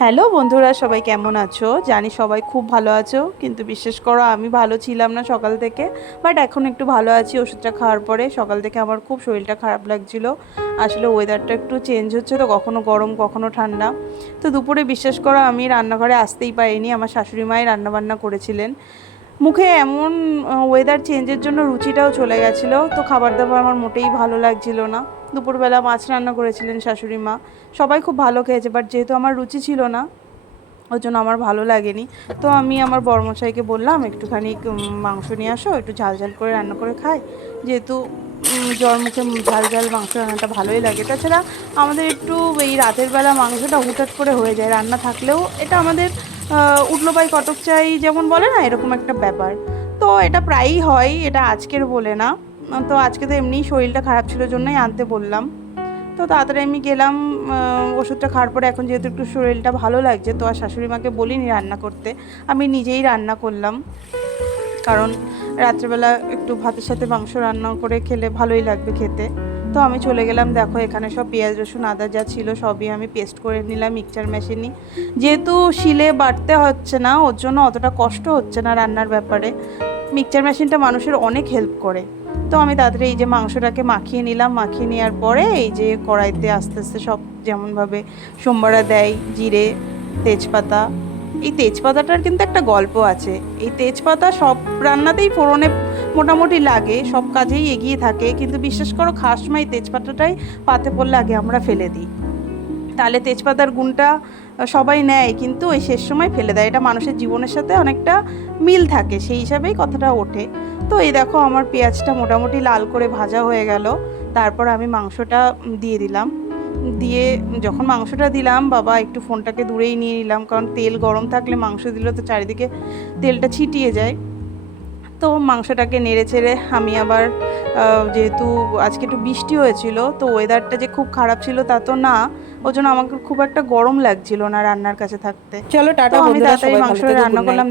Hello বন্ধুরা, সবাই কেমন আছো? জানি সবাই খুব ভালো আছো, কিন্তু বিশ্বাস করো আমি ভালো ছিলাম না সকাল থেকে। বাট এখন একটু ভালো আছি ওষুধটা খাওয়ার পরে। সকাল থেকে আমার খুব শরীরটা খারাপ লাগছিল। আসলে ওয়েদারটা একটু চেঞ্জ হচ্ছে তো, কখনো গরম কখনো ঠান্ডা। তো দুপুরে বিশ্বাস করো আমি রান্নাঘরে আসতেই পারিনি, আমার শাশুড়ি মাই রান্নাবান্না করেছিলেন। মুখে এমন ওয়েদার চেঞ্জের জন্য রুচিটাও চলে গেছিলো, তো খাবার দাবার আমার মোটেই ভালো লাগছিল না। দুপুরবেলা মাছ রান্না করেছিলেন শাশুড়ি মা, সবাই খুব ভালো খেয়েছে, বাট যেহেতু আমার রুচি ছিল না ওই জন্য আমার ভালো লাগেনি। তো আমি আমার বড়মশাইকে বললাম একটুখানি মাংস নিয়ে আসো, একটু ঝাল ঝাল করে রান্না করে খাই, যেহেতু জ্বর মুখে ঝাল ঝাল মাংস রান্নাটা ভালোই লাগে। তাছাড়া আমাদের একটু এই রাতের বেলা মাংসটা হুটহাট করে হয়ে যায়, রান্না থাকলেও এটা আমাদের উঠলো পাই কটক চাই যেমন বলে না, এরকম একটা ব্যাপার। তো এটা প্রায়ই হয়, এটা আজকের বলে না। তো আজকে তো এমনিই শরীরটা খারাপ ছিল জন্যই আনতে বললাম। তো তাড়াতাড়ি আমি গেলাম ওষুধটা খাওয়ার পরে। এখন যেহেতু একটু শরীরটা ভালো লাগছে, তো আর শাশুড়ি মাকে বলিনি রান্না করতে, আমি নিজেই রান্না করলাম। কারণ রাত্রেবেলা একটু ভাতের সাথে মাংস রান্না করে খেলে ভালোই লাগবে খেতে। তো আমি চলে গেলাম, দেখো এখানে সব পেঁয়াজ রসুন আদা যা ছিল সবই আমি পেস্ট করে নিলাম মিক্সচার মেশিনে। যেহেতু শিলে বাটতে হচ্ছে না, ওর জন্য অতটা কষ্ট হচ্ছে না রান্নার ব্যাপারে। মিক্সচার মেশিনটা মানুষের অনেক হেল্প করে। তো আমি তাড়াতাড়ি এই যে মাংসটাকে মাখিয়ে নিলাম, মাখিয়ে নেওয়ার পরে এই যে কড়াইতে আস্তে আস্তে সব যেমনভাবে সোমবারা দেয়, জিরে, তেজপাতা। এই তেজপাতাটার কিন্তু একটা গল্প আছে। এই তেজপাতা সব রান্নাতেই ফোড়নে মোটামুটি লাগে, সব কাজেই এগিয়ে থাকে, কিন্তু বিশ্বাস করো খাওয়ার সময় এই তেজপাতাটাই পাতে পড়লে আগে আমরা ফেলে দিই। তাহলে তেজপাতার গুণটা সবাই নেয়, কিন্তু ওই শেষ সময় ফেলে দেয়। এটা মানুষের জীবনের সাথে অনেকটা মিল থাকে, সেই হিসাবেই কথাটা ওঠে। তো এই দেখো আমার পেঁয়াজটা মোটামুটি লাল করে ভাজা হয়ে গেল। তারপর আমি মাংসটা দিয়ে দিলাম। দিয়ে যখন মাংসটা দিলাম, বাবা একটু ফোনটাকে দূরেই নিয়ে নিলাম, কারণ তেল গরম থাকলে মাংস দিলে তো চারিদিকে তেলটা ছিটিয়ে যায়। তো মাংসটাকে নেড়ে চেড়ে আমি আবার যেহেতু আজকে একটু বৃষ্টি হয়েছিল, তো ওয়েদারটা যে খুব খারাপ ছিল তা তো না, ওই জন্য আমাকে খুব একটা গরম লাগছিল না রান্নার কাছে থাকতে। চলো তো টাটা আমি বন্ধুরা, তাড়াতাড়ি সবাই ভালো মাংসটা থেকো, গুড রান্না নাইট। করলাম।